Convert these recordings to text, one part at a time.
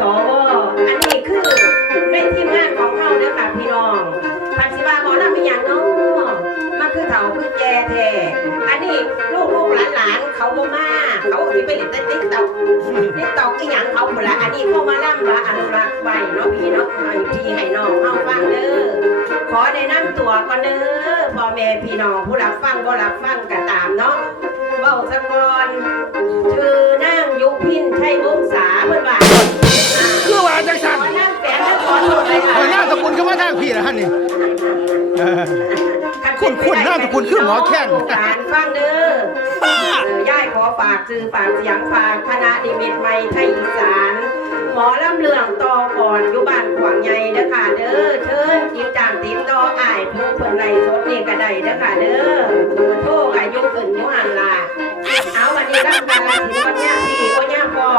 สวอันนี้คือเป็นทีมงานของเขานะแอคะพี่น้องปันสิว่าหมอลำมีอย่างน้องมันคือเถาคือแกแท้อันนี้ลูกลูกหลานหลานเขาบ่มาเขาที่ไปเล่นติ๊กต็อกติ๊กต็อกอีหยังเขาหมดละอันนี้เข้ามาล่ำละอนุรักษ์ไว้เนาะพี่เนาะให้พี่ให้น้องเอาฟังเด้อขอได้นั่งตัวก่อนเด้อพ่อแม่พี่น้องผู้รับฟังบ่รับฟังกันตามเนาะเบ้าสะกอนชื่อนั่งยุพินไทยวงศาเพิ่นว่า แฝงและขออหน้าสกุลขึ้นมาทางพี่นะฮะนี่เออ คุณคุณนามสกุลคือหมอแค้นลูกหลานฟังเด้อเออย่ายขอฝากชื่อฝากเสียงฝากคณะนิมิตใหม่ไทยอีสาน หมอลำเลืองต่อก่อนอยู่บ้านขวางใหญ่เด้อค่ะเด้อเชิญจิบจางติดต่ออ้ายผู้เพิ่นไล่สดนี่ก็ได้เด้อค่ะเด้อเบอร์โทรอายุขึ้นอยู่หันล่ะเอาวันนี้รับการละสิวันเนี้พี่โอ้ย่าพ่อ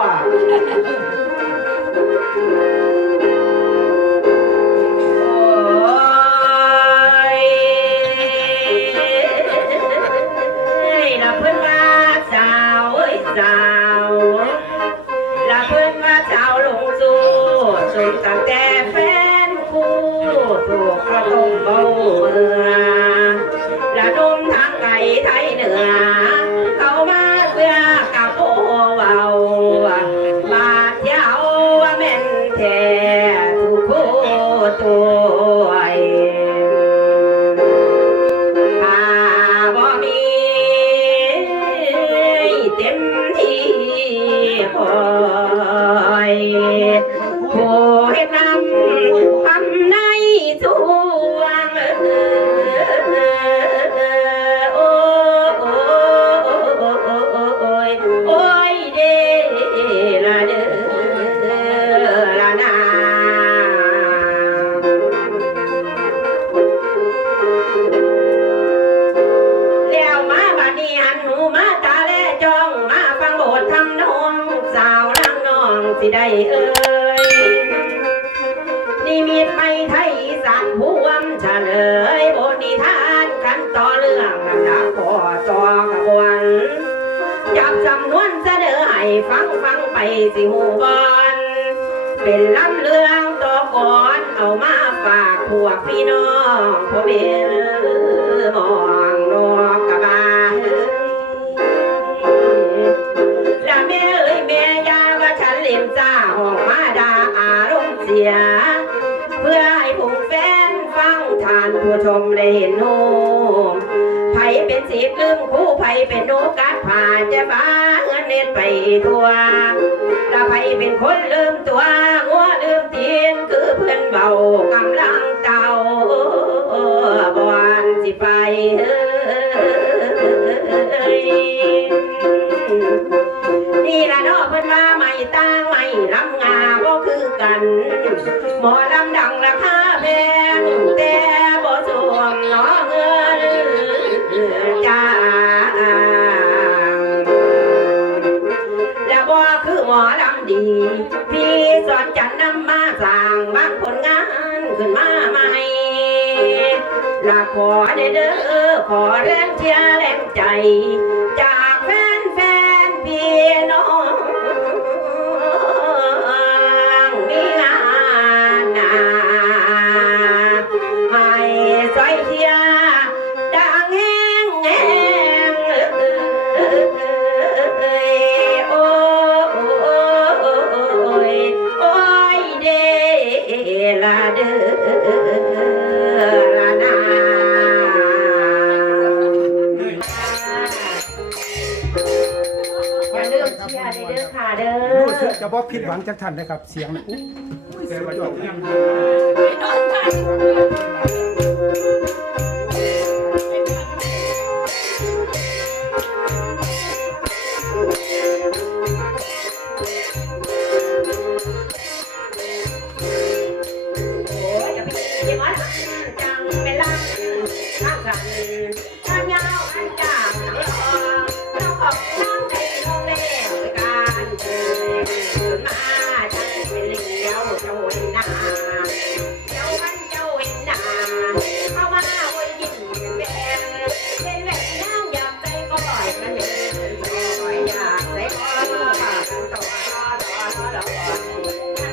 สิได้เอ่ยนิมิตไม่ไทยอีสานผู้วำเฉลยบทนิทานกันต่อเรื่องลำดับพ่อจอกระบวนจับจำนวนเสนอให้ฟังฟังไปสิหูบอนเป็นลำเรื่องต่อก่อนเอามาฝากพวกพี่น้องพ่อแม่ เสีย เพื่อให้ผู้แฟนฟังทานผู้ชมได้เห็นโนมไผเป็นสีกลืมคู่ไผเป็นโนกาสผ่านจะบ้าเงินเน็ตไปทั่วถ้าไผเป็นคนลืมตัวหัวลืมตีนคือเพื่อนเบากำลัง หมอลำดังราคาแพงแต่บ่สวมเนาะเงินจ้างและบ่คือหมอลำดี พี่สอนจันนำมาสร้างบางผลงานขึ้นมาใหม่ละขอเด้อเด้อขอแรงเชียร์แรงใจ จะบ่ผิดหวังจากท่านนะครับ เสียงนะอู้ยสุดยอดโอ้ยอย่าไ Thank you.